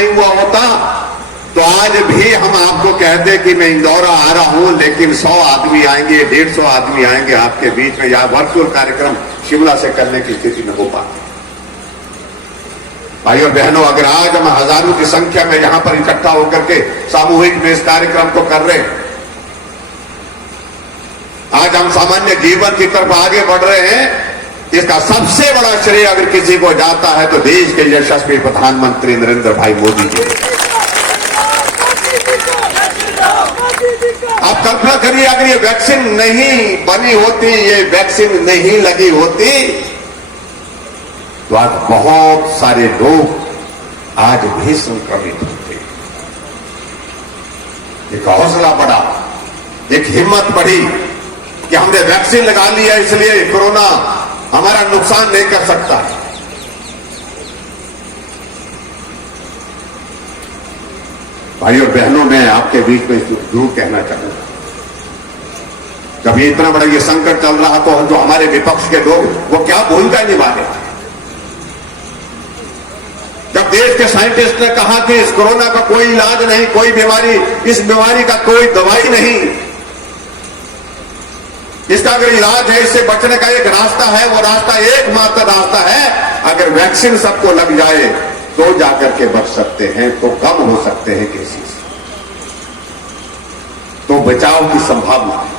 नहीं हुआ होता तो आज भी हम आपको कहते कि मैं इंदौरा आ रहा हूं, लेकिन 100 आदमी आएंगे, 150 आदमी आएंगे आपके बीच में, या वर्चुअल कार्यक्रम शिमला से करने की स्थिति में हो पाती। भाई और बहनों, अगर आज हम हजारों की संख्या में यहां पर इकट्ठा होकर के सामूहिक में इस कार्यक्रम को कर रहे हैं, आज हम सामान्य जीवन की तरफ आगे बढ़ रहे हैं, इसका सबसे बड़ा श्रेय अगर किसी को जाता है तो देश के यशस्वी प्रधानमंत्री नरेंद्र भाई मोदी जी। आप कल्पना करिए, अगर ये वैक्सीन नहीं बनी होती, ये वैक्सीन नहीं लगी होती, तो आज बहुत सारे लोग आज भी संक्रमित होते। एक हौसला बढ़ा, एक हिम्मत बढ़ी कि हमने वैक्सीन लगा ली है, इसलिए कोरोना हमारा नुकसान नहीं कर सकता। भाई और बहनों, मैं आपके बीच में जरूर कहना चाहूंगा, जब ये इतना बड़ा ये संकट चल रहा तो जो हमारे विपक्ष के लोग वो क्या भूमिका निभा रहे थे। जब देश के साइंटिस्ट ने कहा कि इस कोरोना का कोई इलाज नहीं, कोई बीमारी, इस बीमारी का कोई दवाई नहीं, इसका अगर इलाज है, इससे बचने का एक रास्ता है, वो रास्ता एकमात्र रास्ता है, अगर वैक्सीन सबको लग जाए तो जाकर के बच सकते हैं, तो कम हो सकते हैं केसेस, तो बचाव की संभावना है।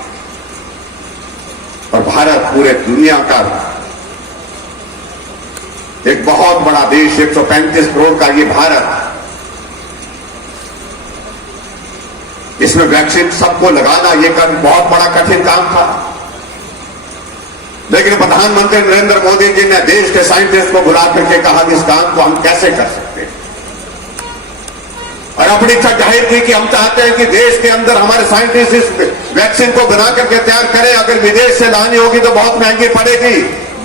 और भारत पूरे दुनिया का एक बहुत बड़ा देश, 135 करोड़ का ये भारत, इसमें वैक्सीन सबको लगाना ये बहुत बड़ा कठिन काम था, लेकिन प्रधानमंत्री नरेंद्र मोदी जी ने देश के साइंटिस्ट को बुला करके कहा कि इस काम को हम कैसे कर सकते हैं, और अपनी इच्छा जाहिर की कि हम चाहते हैं कि देश के अंदर हमारे साइंटिस्ट इस वैक्सीन को बना करके तैयार करें। अगर विदेश से लानी होगी तो बहुत महंगी पड़ेगी,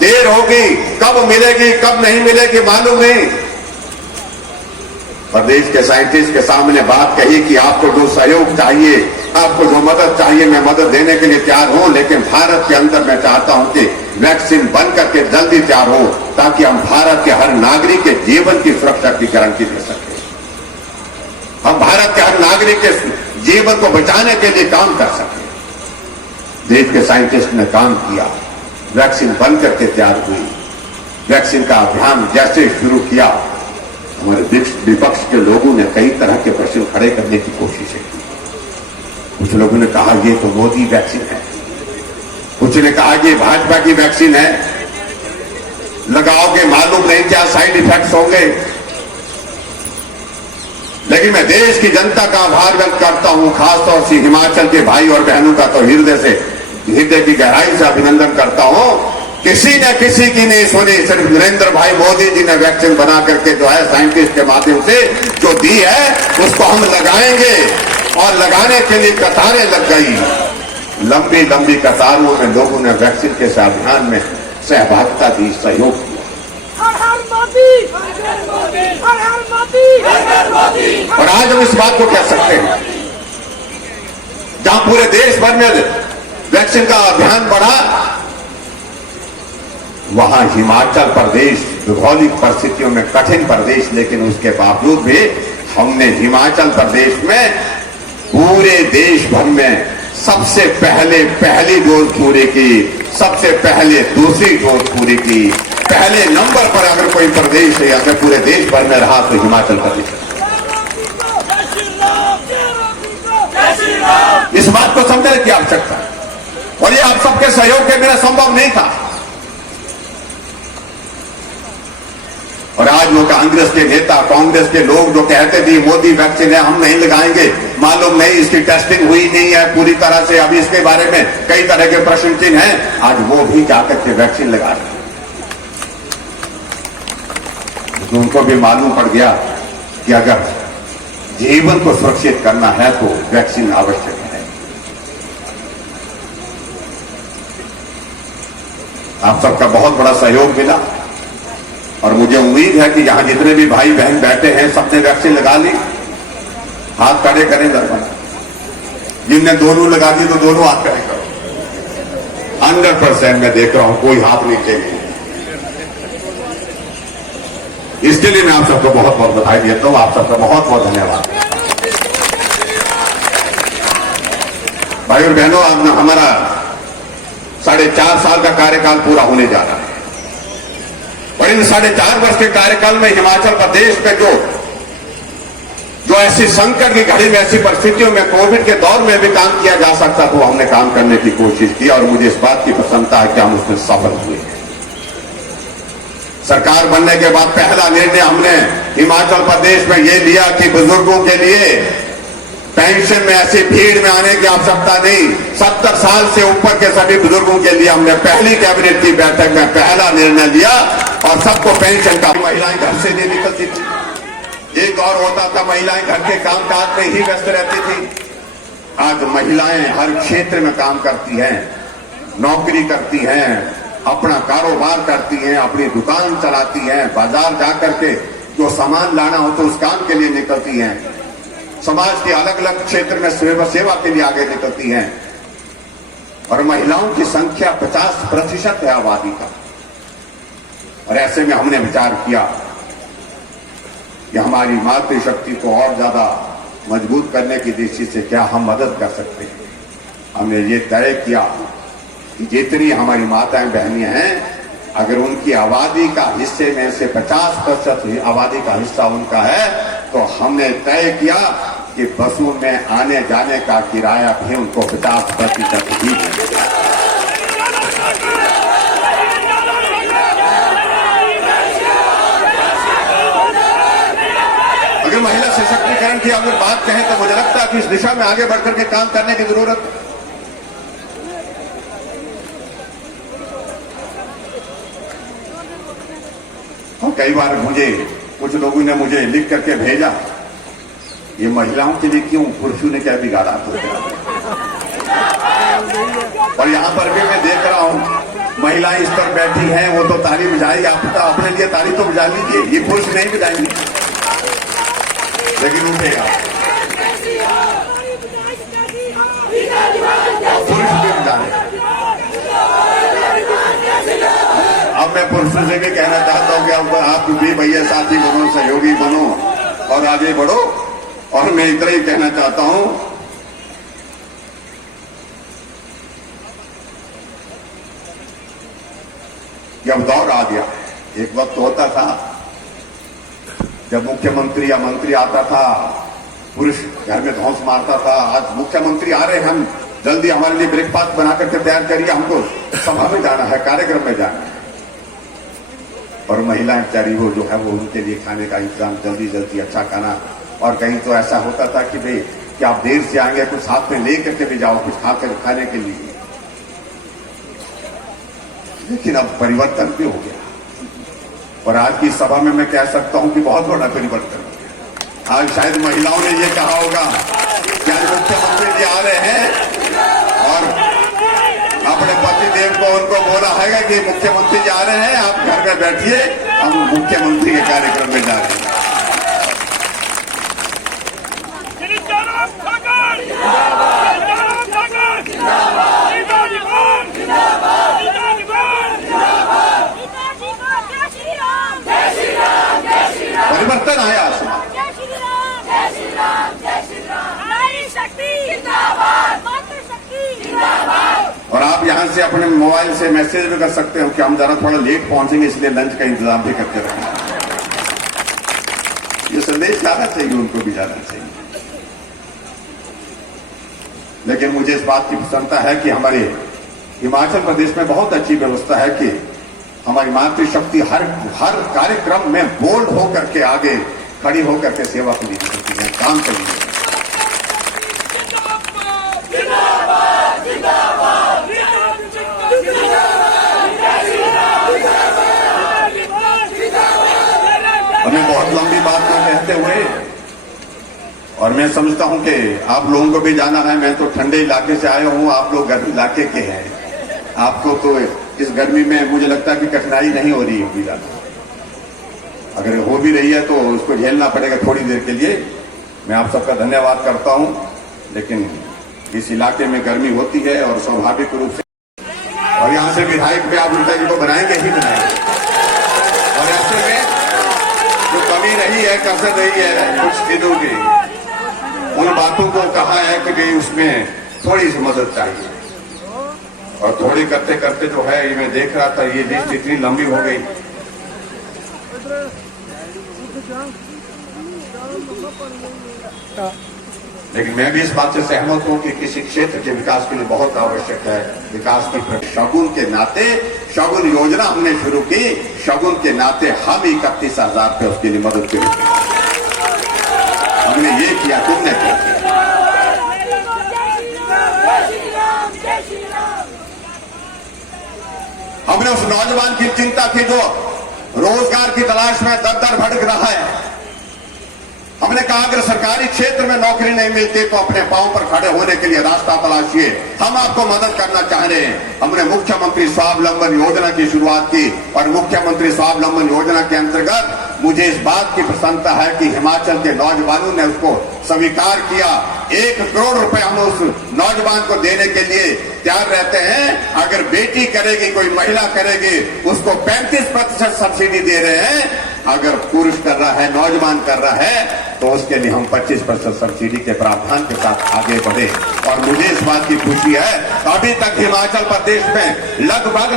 देर होगी, कब मिलेगी कब नहीं मिलेगी मालूम नहीं। और देश के साइंटिस्ट के सामने बात कही कि आपको जो सहयोग चाहिए, आपको जो मदद चाहिए, मैं मदद देने के लिए तैयार हूं, लेकिन भारत के अंदर मैं चाहता हूं कि वैक्सीन बन करके जल्दी तैयार हो, ताकि हम भारत के हर नागरिक के जीवन की सुरक्षा की गारंटी दे सकें। हम भारत के हर नागरिक के जीवन को बचाने के लिए काम कर सकें। देश के साइंटिस्ट ने काम किया, वैक्सीन बन करके तैयार हुई। वैक्सीन का अभियान जैसे शुरू किया, हमारे विपक्ष के लोगों ने कई तरह के प्रश्न खड़े करने की कोशिशें की। कुछ लोगों ने कहा ये तो मोदी वैक्सीन है, कुछ ने कहा ये भाजपा की वैक्सीन है, लगाओगे मालूम नहीं क्या साइड इफेक्ट्स होंगे। लेकिन मैं देश की जनता का आभार व्यक्त करता हूं, खासतौर से हिमाचल के भाई और बहनों का तो हृदय की गहराई से अभिनंदन करता हूं। किसी ने किसी की नहीं सुनी, सिर्फ नरेंद्र भाई मोदी जी ने वैक्सीन बना करके जो है साइंटिस्ट के माध्यम से जो दी है, उसको हम लगाएंगे। और लगाने के लिए कतारें लग गई, लंबी लंबी कतारों में लोगों ने वैक्सीन के इस अभियान में सहभागिता दी, सहयोग किया। और आज हम इस बात को कह सकते हैं, जहां पूरे देश भर में वैक्सीन का अभियान बढ़ा, वहां हिमाचल प्रदेश भौगोलिक परिस्थितियों में कठिन प्रदेश, लेकिन उसके बावजूद भी हमने हिमाचल प्रदेश में पूरे देश भर में सबसे पहले पहली डोज पूरी की, सबसे पहले दूसरी डोज पूरी की। पहले नंबर पर अगर कोई प्रदेश है, अगर पूरे देश भर में रहा तो हिमाचल प्रदेश। इस बात को समझने की आवश्यकता है, और ये आप सबके सहयोग के बिना संभव नहीं था। और आज वो कांग्रेस के नेता, कांग्रेस के लोग जो कहते थे मोदी वैक्सीन है, हम नहीं लगाएंगे, मालूम नहीं इसकी टेस्टिंग हुई नहीं है पूरी तरह से, अभी इसके बारे में कई तरह के प्रश्न चिन्ह हैं, आज वो भी जाकर के वैक्सीन लगा रहे हैं। तो उनको भी मालूम पड़ गया कि अगर जीवन को सुरक्षित करना है तो वैक्सीन आवश्यक है। आप सबका बहुत बड़ा सहयोग मिला, और मुझे उम्मीद है कि यहां जितने भी भाई बहन बैठे हैं सबने वैक्सीन लगा ली। हाथ खड़े करें दरबार, जिनने दोनों लगा दी तो दोनों हाथ खड़े करो। 100% मैं देख रहा हूं, कोई हाथ नीचे नहीं। इसके लिए मैं आप सबको बहुत बहुत बधाई देता हूं। आप सबका बहुत बहुत धन्यवाद। भाई और बहनों, अब हमारा 4.5 साल का कार्यकाल पूरा होने जा रहा है और इन 4.5 वर्ष के कार्यकाल में हिमाचल प्रदेश में जो ऐसी संकट की घड़ी में, ऐसी परिस्थितियों में, कोविड के दौर में भी काम किया जा सकता तो हमने काम करने की कोशिश की और मुझे इस बात की प्रसन्नता है कि हम उसमें सफल हुए। सरकार बनने के बाद पहला निर्णय हमने हिमाचल प्रदेश में यह लिया कि बुजुर्गों के लिए पेंशन में ऐसी भीड़ में आने की आवश्यकता नहीं। 70 साल से ऊपर के सभी बुजुर्गों के लिए हमने पहली कैबिनेट की बैठक में पहला निर्णय लिया और सबको पेंशन का। महिलाएं घर से नहीं निकलती थी। एक दौर होता था महिलाएं घर के कामकाज में ही व्यस्त रहती थी। आज महिलाएं हर क्षेत्र में काम करती हैं, नौकरी करती हैं, अपना कारोबार करती हैं, अपनी दुकान चलाती हैं, बाजार जाकर के जो सामान लाना हो तो उस काम के लिए निकलती हैं, समाज के अलग अलग क्षेत्र में सेवा के लिए आगे निकलती हैं और महिलाओं की संख्या 50% है आबादी का। और ऐसे में हमने विचार किया कि हमारी मातृशक्ति को और ज्यादा मजबूत करने की दृष्टि से क्या हम मदद कर सकते हैं। हमने ये तय किया कि जितनी हमारी माताएं बहनें हैं, अगर उनकी आबादी का हिस्से में से 50% आबादी का हिस्सा उनका है तो हमने तय किया कि बसों में आने जाने का किराया भी उनको 50% ही देंगे। अगर महिला सशक्तिकरण की अगर बात कहें तो मुझे लगता है कि इस दिशा में आगे बढ़कर के काम करने की जरूरत है। और कई बार कुछ लोगों ने मुझे लिख करके भेजा, ये महिलाओं के लिए क्यों, पुरुषों ने क्या बिगाड़ा। और यहां पर भी मैं देख रहा हूं महिलाएं इस पर बैठी हैं, वो तो ताली बजाएगी, आप अपने लिए ताली तो बजा लीजिए। ये पुरुष नहीं बजाएंगे लेकिन उठेगा, पुरुष भी बजाने। अब मैं पुरुषों से भी कहना चाहता हूं कि आप भी भैया साथी बनो, सहयोगी बनो और आगे बढ़ो। और मैं इतना ही कहना चाहता हूं कि अब दौर आ गया। एक वक्त होता था जब मुख्यमंत्री या मंत्री आता था, पुरुष घर में धौंस मारता था। आज मुख्यमंत्री आ रहे हैं, हम जल्दी हमारे लिए ब्रेकफास्ट बना करके तैयार करिए, हमको सभा में जाना है, कार्यक्रम में जाना है। और महिलाएं बेचारी वो जो है वो उनके लिए खाने का इंतजाम जल्दी जल्दी अच्छा खाना। और कहीं तो ऐसा होता था कि भाई कि आप देर से आएंगे, कुछ साथ में ले करके भी जाओ, कुछ खाने के लिए। लेकिन अब परिवर्तन भी हो गया और आज की सभा में मैं कह सकता हूं कि बहुत बड़ा परिवर्तन हो गया। आज शायद महिलाओं ने ये कहा होगा कि आज मुख्यमंत्री जी आ रहे हैं और अपने पतिदेव को उनको बोला है कि मुख्यमंत्री जी आ रहे हैं, आप घर में बैठिए, हम मुख्यमंत्री के कार्यक्रम में जा रहे हैं। परिवर्तन आया। और आप यहां से अपने मोबाइल से मैसेज भी कर सकते हो कि हम जरा थोड़ा लेट पहुंचेंगे, इसलिए लंच का इंतजाम भी करके रखें। ये संदेश जाना चाहिए, उनको भी जाना चाहिए। लेकिन मुझे इस बात की प्रसन्नता है कि हमारे हिमाचल प्रदेश में बहुत अच्छी व्यवस्था है कि हमारी मातृशक्ति हर कार्यक्रम में बोल्ड होकर के आगे खड़ी होकर के सेवा के लिए निकलती है, काम के लिए। हमें बहुत लंबी बात ना कहते हुए, और मैं समझता हूं कि आप लोगों को भी जाना है। मैं तो ठंडे इलाके से आया हूं, आप लोग गर्म इलाके के हैं। आपको तो इस गर्मी में मुझे लगता है कि कठिनाई नहीं हो रही होगी ज्यादा। अगर हो भी रही है तो उसको झेलना पड़ेगा थोड़ी देर के लिए। मैं आप सबका धन्यवाद करता हूं। लेकिन इस इलाके में गर्मी होती है और स्वाभाविक रूप से, और यहां से विधायक भी आप उल्टा जी को बनाएंगे ही बनाएंगे। और ऐसे में कमी रही है, कसर रही है कुछ दिनों की, उन बातों को कहा है कि भाई उसमें थोड़ी सी मदद चाहिए। और थोड़ी करते करते जो है, ये मैं देख रहा था, ये लिस्ट इतनी लंबी हो गई। लेकिन मैं भी इस बात से सहमत हूं कि किसी क्षेत्र के विकास के लिए बहुत आवश्यक है विकास की। शगुन के नाते शगुन योजना हमने शुरू की, शगुन के नाते हम 31,000 रुपये उसके लिए मदद करी। हमने ये किया, तुमने क्या किया? हमने उस नौजवान की चिंता की जो रोजगार की तलाश में दर दर भटक रहा है। हमने कहा अगर सरकारी क्षेत्र में नौकरी नहीं मिलती तो अपने पांव पर खड़े होने के लिए रास्ता तलाशिए, हम आपको मदद करना चाह रहे हैं। हमने मुख्यमंत्री स्वावलंबन योजना की शुरुआत की और मुख्यमंत्री स्वावलंबन योजना के अंतर्गत मुझे इस बात की प्रसन्नता है कि हिमाचल के नौजवानों ने उसको स्वीकार किया। 1 करोड़ रुपए हम उस नौजवान को देने के लिए तैयार रहते हैं। अगर बेटी करेगी, कोई महिला करेगी, उसको 35% सब्सिडी दे रहे हैं। अगर पुरुष कर रहा है, नौजवान कर रहा है, तो उसके लिए हम 25% सब्सिडी के प्रावधान के साथ आगे बढ़े। और मुझे इस बात की खुशी है, अभी तक हिमाचल प्रदेश में लगभग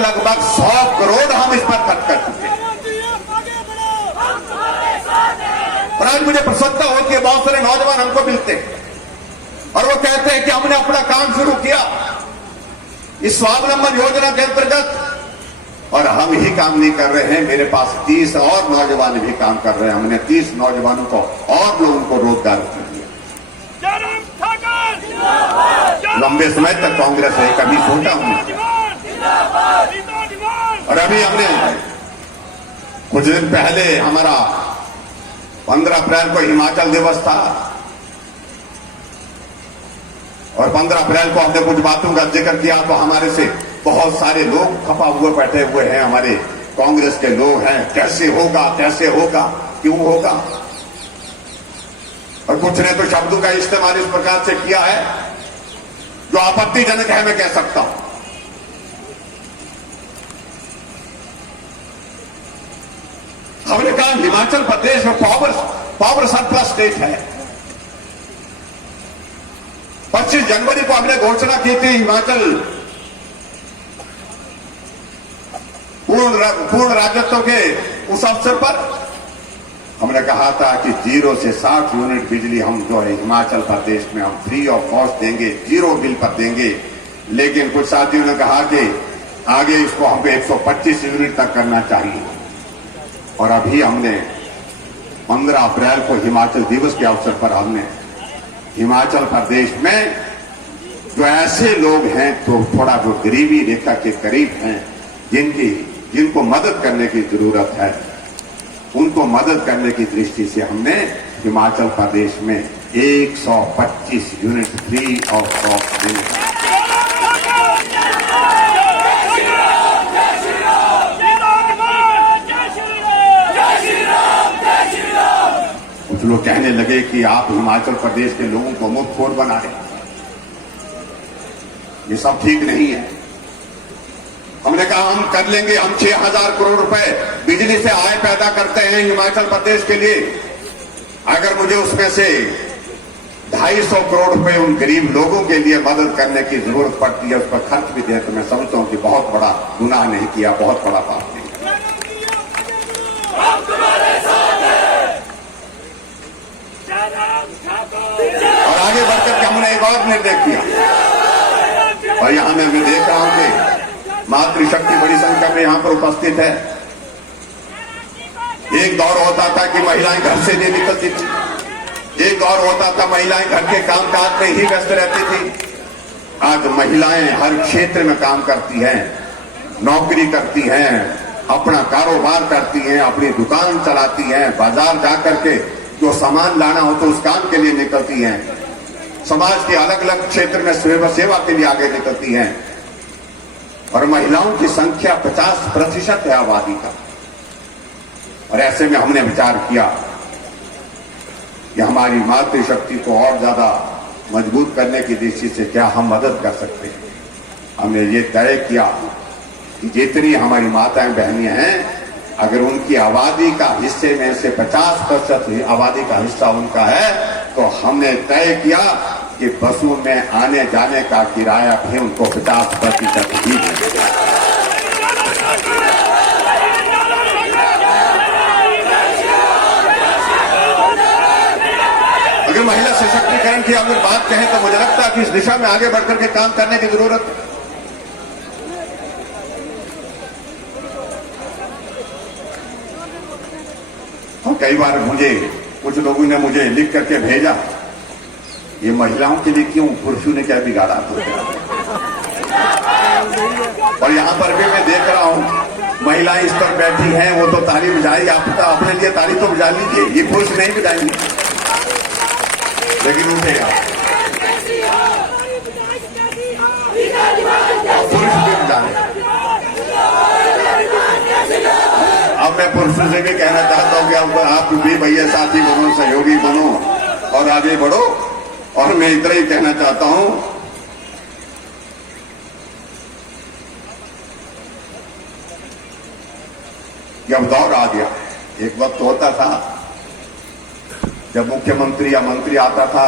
100 करोड़ हम इस पर खर्च कर चुके हैं। और आज मुझे प्रसन्नता होती है, बहुत सारे नौजवान हमको मिलते हैं और वो कहते हैं कि हमने अपना काम शुरू किया इस स्वावलंबन योजना के अंतर्गत, और हम ही काम नहीं कर रहे हैं, मेरे पास 30 और नौजवान भी काम कर रहे हैं। हमने 30 नौजवानों को और लोगों को रोजगार दिया। लंबे समय तक कांग्रेस है, कभी सोचा हमने। और अभी हमने कुछ दिन पहले हमारा 15 अप्रैल को हिमाचल दिवस था और 15 अप्रैल को हमने कुछ बातों का जिक्र किया तो हमारे से बहुत सारे लोग खपा हुए बैठे हुए हैं, हमारे कांग्रेस के लोग हैं, कैसे होगा, क्यों होगा। और कुछ ने तो शब्दों का इस्तेमाल इस प्रकार से किया है जो आपत्तिजनक है, मैं कह सकता हूं। हमने कहा हिमाचल प्रदेश में पावर सरप्लस स्टेट है। 25 जनवरी को हमने घोषणा की थी हिमाचल पूर्ण राजत्व के उस अवसर पर। हमने कहा था कि 0 से 60 यूनिट बिजली हम जो है हिमाचल प्रदेश में हम फ्री ऑफ कॉस्ट देंगे, 0 बिल पर देंगे। लेकिन कुछ साथियों ने कहा कि आगे इसको हमें 125 यूनिट तक करना चाहिए। और अभी हमने 15 अप्रैल को हिमाचल दिवस के अवसर पर हमने हिमाचल प्रदेश में जो ऐसे लोग हैं तो थोड़ा जो गरीबी रेखा के करीब हैं, जिनको मदद करने की जरूरत है, उनको मदद करने की दृष्टि से हमने हिमाचल प्रदेश में 125 यूनिट फ्री ऑफ कॉस्ट देने। कुछ लोग कहने लगे कि आप हिमाचल प्रदेश के लोगों को मुफ्तखोर बना रहे, ये सब ठीक नहीं है। हमने कहा हम कर लेंगे, हम 6,000 करोड़ रुपए बिजली से आय पैदा करते हैं हिमाचल प्रदेश के लिए। अगर मुझे उसमें से 250 करोड़ रुपए उन गरीब लोगों के लिए मदद करने की जरूरत पड़ती है, उस पर खर्च भी दे, तो मैं समझता हूं कि बहुत बड़ा गुनाह नहीं किया, बहुत बड़ा पाप नहीं। और आगे बढ़कर के हमने एक और निर्णय किया, और यहां मैं देख रहा हूं कि मातृशक्ति बड़ी संख्या में यहां पर उपस्थित है। एक दौर होता था कि महिलाएं घर से नहीं निकलती थी, एक दौर होता था महिलाएं घर के कामकाज में ही व्यस्त रहती थी। आज महिलाएं हर क्षेत्र में काम करती हैं, नौकरी करती हैं, अपना कारोबार करती हैं, अपनी दुकान चलाती हैं, बाजार जाकर के जो सामान लाना हो तो उस काम के लिए निकलती हैं, समाज के अलग अलग क्षेत्र में सेवा के लिए आगे निकलती हैं। और महिलाओं की संख्या 50% है आबादी का। और ऐसे में हमने विचार किया कि हमारी मातृशक्ति को और ज्यादा मजबूत करने की दृष्टि से क्या हम मदद कर सकते हैं। हमने ये तय किया कि जितनी हमारी माताएं बहनें हैं, अगर उनकी आबादी का हिस्से में से 50% आबादी का हिस्सा उनका है, तो हमने तय किया कि बसों में आने जाने का किराया भी उनको 50% ही देंगे। अगर महिला सशक्तिकरण की अगर बात कहें तो मुझे लगता है कि इस दिशा में आगे बढ़कर के काम करने की जरूरत है। और कई बार कुछ लोगों ने मुझे लिख करके भेजा, ये महिलाओं के लिए क्यों, पुरुषों ने क्या बिगाड़ा? और यहां पर भी मैं देख रहा हूं महिलाएं इस पर बैठी हैं, वो तो ताली बजाएगी, आप अपने लिए ताली तो बजा लीजिए, ये पुरुष नहीं बजाएंगे, लेकिन उठेगा पुरुष भी बजाएंगे। अब मैं पुरुषों से भी कहना चाहता हूं कि अब आप भी भैया साथी बनो, सहयोगी बनो और आगे बढ़ो। और मैं इतना ही कहना चाहता हूं कि अब दौर आ गया। एक वक्त होता था जब मुख्यमंत्री या मंत्री आता था,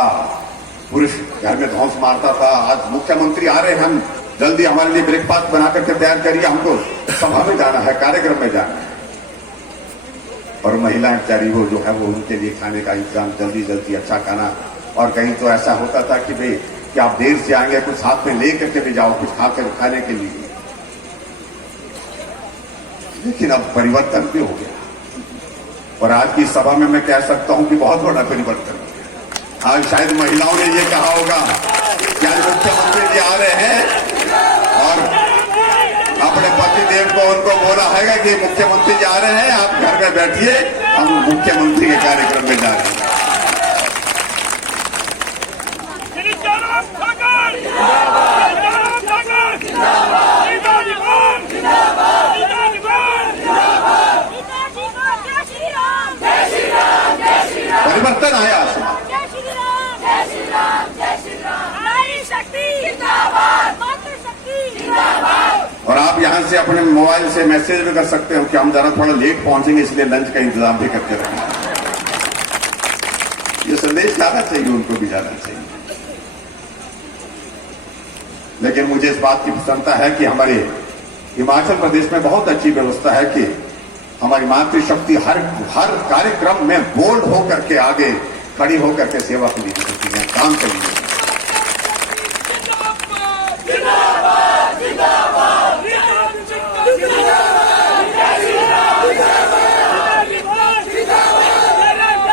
पुरुष घर में धौंस मारता था। आज मुख्यमंत्री आ रहे हैं, हम जल्दी हमारे लिए ब्रेकफास्ट बना करके तैयार करिए, हमको सभा में जाना है, कार्यक्रम में जाना है। और महिलाएं बेचारी वो जो है वो उनके लिए खाने का इंतजाम जल्दी जल्दी अच्छा खाना। और कहीं तो ऐसा होता था कि भाई कि आप देर से आएंगे, कुछ साथ में ले करके भी जाओ, कुछ खाने के लिए। लेकिन अब परिवर्तन भी हो गया और आज की सभा में मैं कह सकता हूं कि बहुत बड़ा परिवर्तन हो गया। आज शायद महिलाओं ने ये कहा होगा कि आज मुख्यमंत्री जी आ रहे हैं और अपने पतिदेव को उनको बोला है कि मुख्यमंत्री जी आ रहे हैं, आप घर में बैठिए, हम मुख्यमंत्री के कार्यक्रम में जा रहे हैं। परिवर्तन आया। और आप यहां से अपने मोबाइल से मैसेज भी कर सकते हो कि हम जरा थोड़ा लेट पहुंचेंगे, इसलिए लंच का इंतजाम भी करके रखें। ये संदेश जाना चाहिए, उनको भी जाना चाहिए। लेकिन मुझे इस बात की प्रसन्नता है कि हमारे हिमाचल प्रदेश में बहुत अच्छी व्यवस्था है कि हमारी मातृशक्ति हर कार्यक्रम में बोल्ड होकर के आगे खड़ी होकर के सेवा के लिए करती है, काम के लिए।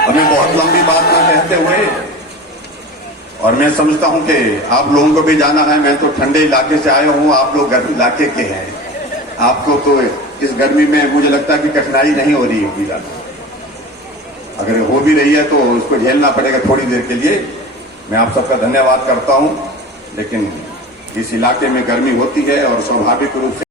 हमें बहुत लंबी बात ना कहते हुए, और मैं समझता हूं कि आप लोगों को भी जाना है। मैं तो ठंडे इलाके से आया हूं, आप लोग गर्म इलाके के हैं। आपको तो इस गर्मी में मुझे लगता है कि कठिनाई नहीं हो रही होगी ज्यादा। अगर हो भी रही है तो उसको झेलना पड़ेगा थोड़ी देर के लिए। मैं आप सबका धन्यवाद करता हूं। लेकिन इस इलाके में गर्मी होती है और स्वाभाविक रूप से